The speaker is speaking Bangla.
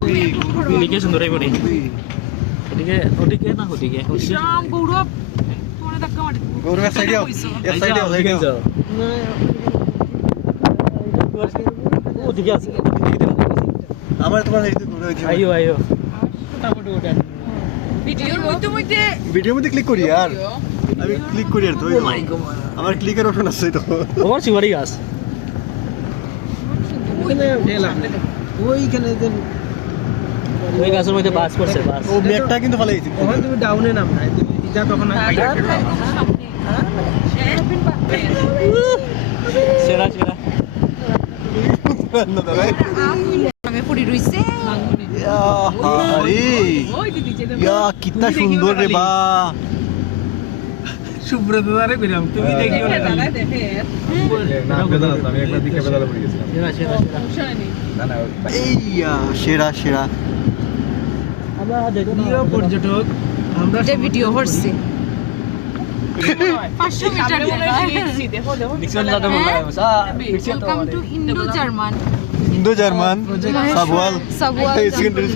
এদিকে সুন্দর এই বড়ি ওদিকে ওদিকে না ওদিকে শ্যাম গৌরব তোমার ধাক্কা মারি গৌরব এক সাইডে যাও ওদিকে আছে আমার তোমার সাইডে গৌরব আইও আইও ভিডিওর মধ্যে ক্লিক করি আর আমি ক্লিক করি আর তো আমার ক্লিকের অপশন আছে তো তোমার শিবারি গাছ ওইখানে যে ওই গাছের মধ্যে বাস করছে বাস ও মেঘটা কিন্তু ভালো হয়েছে ওখানে তুমি ডাউনে নাম নাই তুমি যা তখন সেরা সেরা আমি পড়ি রইছে আরে ইয়া কিतना সুন্দর রে বা সুব্রত দারে কইলাম তুমি দেখিও না না বেদাল আমি একবার দিকে বেদালে পড়ে গেছিলাম সেরা সেরা সেরা না না এইয়া সেরা সেরা আমরা দেখো প্রিয় পর্যটক আমরা যে ভিডিও করছি 500 মিটার নিক্সন দাদা বললাম welcome to Indo German Indo German সাবওয়াল সাবওয়াল সেকেন্ডারি